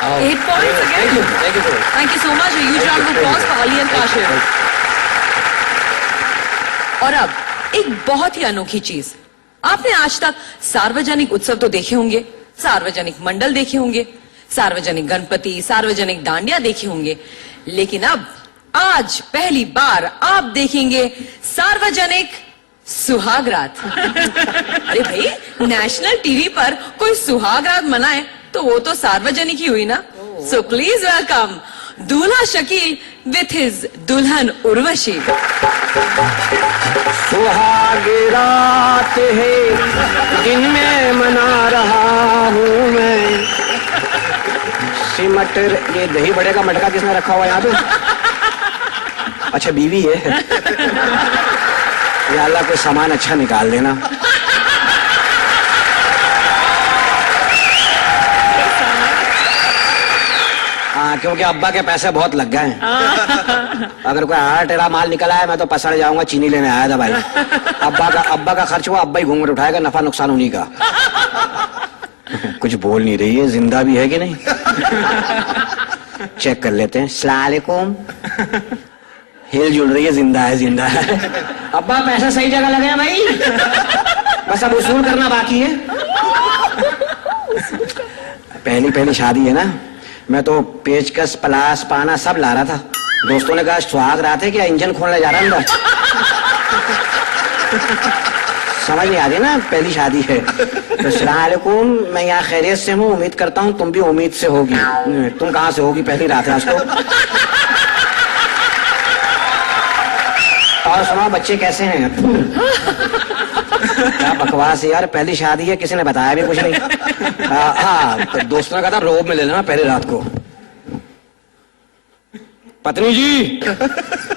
8 points again. Thank you so much. A huge round of applause for Ali and Kashif. और अब एक बहुत ही अनोखी चीज, आपने आज तक सार्वजनिक उत्सव तो देखे होंगे, सार्वजनिक मंडल देखे होंगे, सार्वजनिक गणपति, सार्वजनिक डांडिया देखे होंगे, लेकिन अब आज पहली बार आप देखेंगे सार्वजनिक सुहागरात। अरे भाई, नेशनल टीवी पर कोई सुहागरात मनाए तो वो तो सार्वजनिक ही हुई ना। सो प्लीज वेलकम दूल्हा शकील विथ हिज दुल्हन उर्वशी। सुहागरात है दिन में मना रहा हूँ मैं। सिमट ये दही बड़े का मटका किसने रखा हुआ यहाँ पे? अच्छा बीवी है। या अल्लाह कोई सामान अच्छा निकाल देना। हाँ, क्योंकि अब्बा के पैसे बहुत लग गए हैं। अगर कोई हार टेढ़ा माल निकला है मैं तो पसड़ जाऊंगा। चीनी लेने आया था भाई। अब्बा का खर्च हुआ, अब्बा ही घूंघट उठाएगा, नफा नुकसान उन्हीं का। कुछ बोल नहीं रही है, जिंदा भी है कि नहीं? चेक कर लेते हैं। अस्सलाम वालेकुम। हिल जुल रही है, जिंदा है, जिंदा है। अब्बा पैसा सही जगह लगे भाई, बस अब वसूल करना बाकी है। पहली शादी है ना, मैं तो पेचकस पलास पाना सब ला रहा था। दोस्तों ने कहा सुहाग रात है क्या, इंजन खोलने जा रहा अंदर। समझ नहीं आ रही ना, पहली शादी है। तो अस्सलाम वालेकुम, मैं यहाँ खैरियत से हूँ, उम्मीद करता हूँ तुम भी उम्मीद से होगी। तुम कहाँ से होगी, पहली रात है आज तो। और सुनाओ बच्चे कैसे हैं? क्या बकवास है यार, पहली शादी है, किसी ने बताया भी कुछ नहीं। हाँ, तो दोस्तों ने कहा था रोब में ले लेना पहली रात को। पत्नी जी,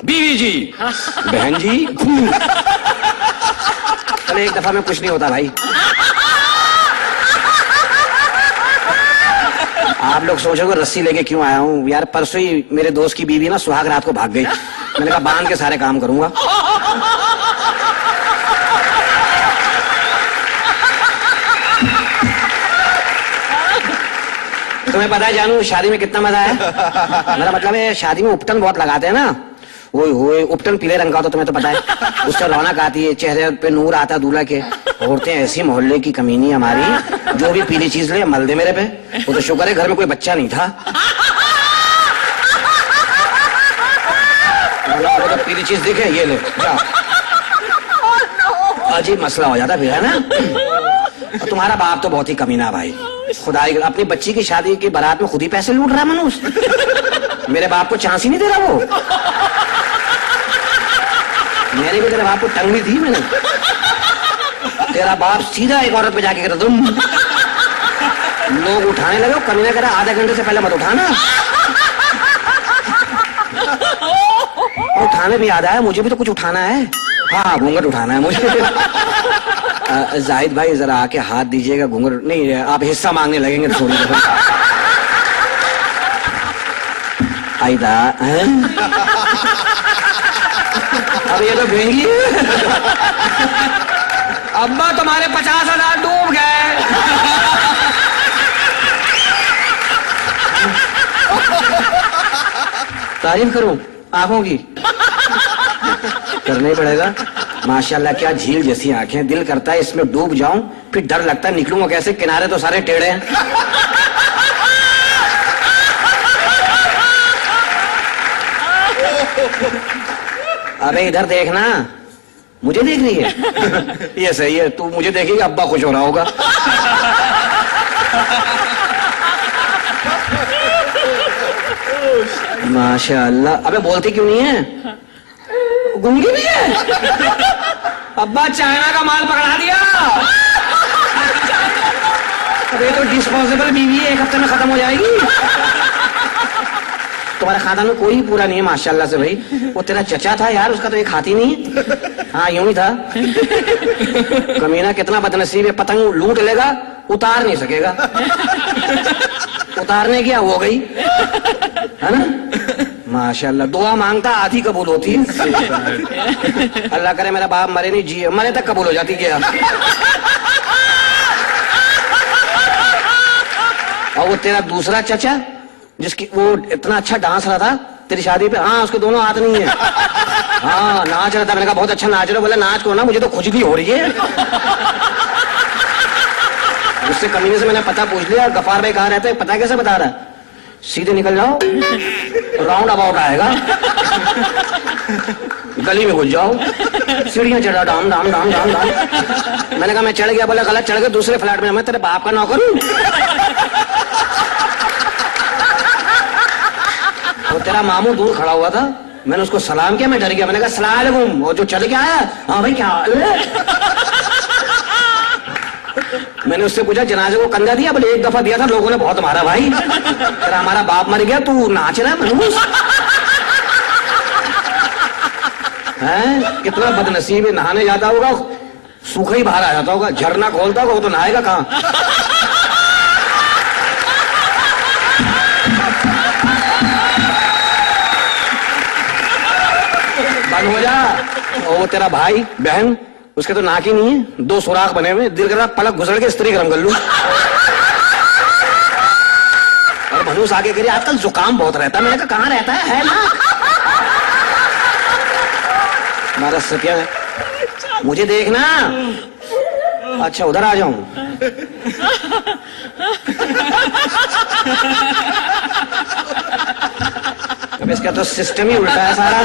बीवी जी, बहन जी। चले एक दफा में कुछ नहीं होता भाई। आप लोग सोचोगे रस्सी लेके क्यों आया हूँ यार। परसों ही मेरे दोस्त की बीवी ना सुहाग रात को भाग गई। मैंने कहा बांध के सारे काम करूंगा। तुम्हें पता है जानू शादी में कितना मजा है? मेरा मतलब है शादी में उपटन बहुत लगाते हैं ना। वो उपटन पीले रंग का तो तुम्हें तो पता है, उससे रौनक आती है, चेहरे पे नूर आता दूल्हा के। औरतें ऐसी मोहल्ले की कमीनी हमारी, जो भी पीली चीज ले मल दे मेरे पे। वो तो शुक्र है घर में कोई बच्चा नहीं था। वो तो पीली चीज दिखे ये ले जा। अजीब मसला हो जाता फिर, है ना। तुम्हारा बाप तो बहुत ही कमीना भाई, खुदा अपनी बच्ची की शादी की बारात में खुद ही पैसे लूट रहा है मनुष्य। मेरे बाप को चांस ही नहीं दे रहा वो। मेरे भी तेरे बाप को टंगनी थी मैंने। तेरा बाप सीधा एक औरत पे जाके कहता तुम लोग उठाने लगे, कमीना कह रहा आधा घंटे से पहले मत उठाना। उठाने भी याद आया, मुझे भी तो कुछ उठाना है। हाँ, घूंघट उठाना है मुझे। जाहिद भाई जरा आके हाथ दीजिएगा। घूंघट नहीं, आप हिस्सा मांगने लगेंगे थोड़ी देर। आईदा अब ये तो भेंगी है। अब्बा तुम्हारे 50,000 डूब गए। तारीफ करूं आंखों की? करना ही पड़ेगा। माशाल्लाह क्या झील जैसी आंखें, दिल करता है इसमें डूब जाऊं, फिर डर लगता है निकलूंगा कैसे, किनारे तो सारे टेढ़े हैं। अबे इधर देखना, मुझे देख रही है? ये सही है, तू मुझे देखेगी अब्बा खुश हो रहा होगा। माशाल्लाह। अबे बोलती क्यों नहीं है? गूंगी भी है। अब्बा चाइना का माल पकड़ा दिया। अबे तो डिस्पोजेबल बीवी है, एक हफ्ते में खत्म हो जाएगी। तुम्हारे खानदान में कोई पूरा नहीं है माशाल्लाह से भाई। वो तेरा चचा था यार, उसका तो एक हाथ ही नहीं। हाँ यूं ही था। कमीना कितना बदनसीब है, पतंग लूट लेगा उतार नहीं सकेगा। उतारने की हो गई है ना। माशाल्लाह दुआ मांगता आधी कबूल होती है। अल्लाह करे मेरा बाप मरे नहीं, जी मरे तक कबूल हो जाती क्या। और वो तेरा दूसरा चचा जिसकी वो इतना अच्छा डांस रहा था तेरी शादी पे। हाँ, उसके दोनों हाथ नहीं है। हाँ, नाच रहा था। मैंने कहा बहुत अच्छा नाच रहे हो। बोला नाच को ना, मुझे तो खुजली हो रही है। उससे कमीने से मैंने पता पूछ लिया, गफार भाई कहाँ रहते हैं, पता कैसे बता रहा है, सीधे निकल जाओ, राउंड अबाउट आएगा, गली में घुस जाओ, सीढ़ियां चढ़ा, डाम डाम डाम डाम डाम। मैंने कहा मैं चढ़ गया। बोला गलत चढ़ गया, दूसरे फ्लैट में। मैं तेरे बाप का नौकर हूं? तो तेरा मामू दूर खड़ा हुआ था, मैंने उसको सलाम किया, मैं डर गया। मैंने कहा सलाम अलैकुम। और जो चल के आया, हाँ भाई क्या हाल है? मैंने उससे पूछा जनाजे को कंधा दिया? बोले एक दफा दिया था, लोगों ने बहुत मारा भाई। तेरा हमारा बाप मर गया, तू नाच रहा है मनहूस है? कितना बदनसीब है, नहाने जाता होगा सूखा ही बाहर आ जाता होगा, झरना खोलता होगा, वो तो नहाएगा कहाँ? बंद हो जा। और वो तेरा भाई बहन, उसके तो नाक ही नहीं है, 2 सुराख बने हुए, दिल कर रहा पलक घुसड़ के स्त्री गरम कर लूं। और भनूस आगे करिए, आजकल जुकाम बहुत रहता है। मैंने कहा कहाँ रहता है ना? हमारा सत्या है, मुझे देखना। अच्छा उधर आ जाऊं? अब इसका तो सिस्टम ही उल्टा है सारा।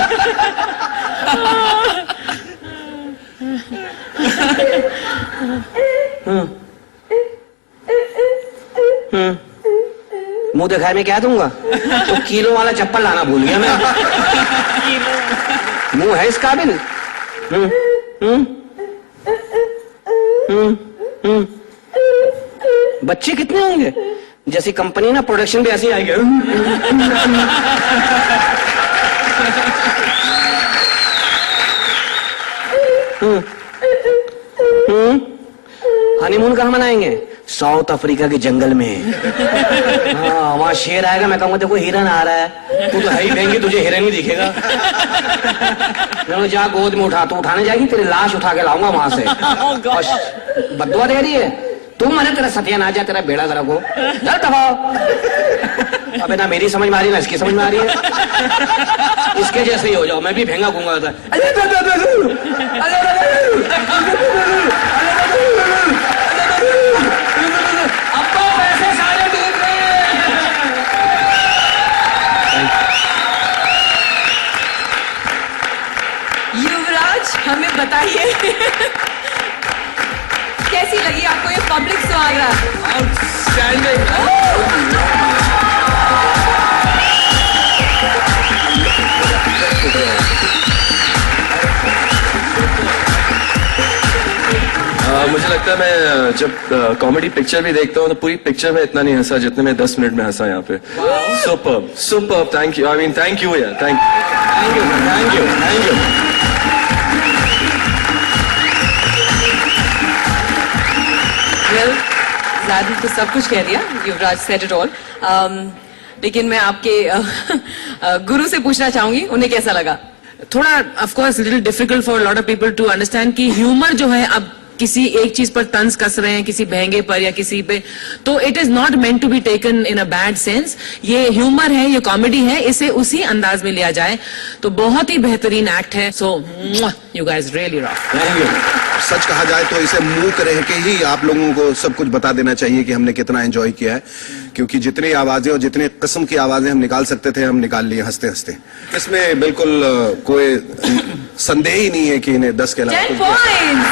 मुंह दिखाए में क्या दूंगा? तो किलो वाला चप्पल लाना भूल गया मैं। मुंह है इस काबिल? बच्चे कितने होंगे? जैसी कंपनी ना, प्रोडक्शन भी ऐसी आएगी। हनीमून कहाँ मनाएंगे? साउथ अफ्रीका के जंगल में। हाँ, वहाँ शेर आएगा, मैं कहूँगा देखो हिरन आ रहा है। तू तो है ही महंगी, तुझे हिरन ही दिखेगा। जा गोद में उठा, तू उठाने जाएगी, तेरी लाश उठा के लाऊंगा वहां से। और बदुआ दे रही है तुम, मैंने तेरा सत्यानाश जा, तेरा बेड़ा जरा को चल दबाओ। अबे ना मेरी समझ में आ रही ना इसकी समझ में आ रही है। इसके जैसे ही हो जाओ, मैं भी भेंगा घूंगा। युवराज, हमें बताइए कैसी लगी आपको ये पब्लिक स्वागत? आउटस्टैंडिंग। मुझे लगता है मैं जब कॉमेडी पिक्चर भी देखता हूँ तो पूरी पिक्चर में इतना नहीं हंसा जितने में 10 मिनट में हंसा यहाँ पे। Superb superb, thank you, I mean thank you यार, thank you thank you thank you. Well, Zahid तो सब कुछ कह दिया, युवराज सेड इट ऑल। लेकिन मैं आपके गुरु से पूछना चाहूंगी, उन्हें कैसा लगा? थोड़ा of course little difficult for lot of people to understand कि ह्यूमर जो है, अब किसी एक चीज पर तंज कस रहे हैं, किसी महंगे पर या किसी पे, तो it is not meant to be taken in a bad sense. ये ह्यूमर है, ये कॉमेडी है, इसे उसी अंदाज में लिया जाए तो बहुत ही बेहतरीन एक्ट है। So you guys really rock. सच कहा जाए तो इसे मूक रह के ही आप लोगों को सब कुछ बता देना चाहिए कि हमने कितना एंजॉय किया है, क्योंकि जितनी आवाजें और जितने किस्म की आवाजें हम निकाल सकते थे हम निकाल लिए हंसते हंसते। इसमें बिल्कुल कोई संदेह ही नहीं है कि इन्हें 10 के अलावा 10 points।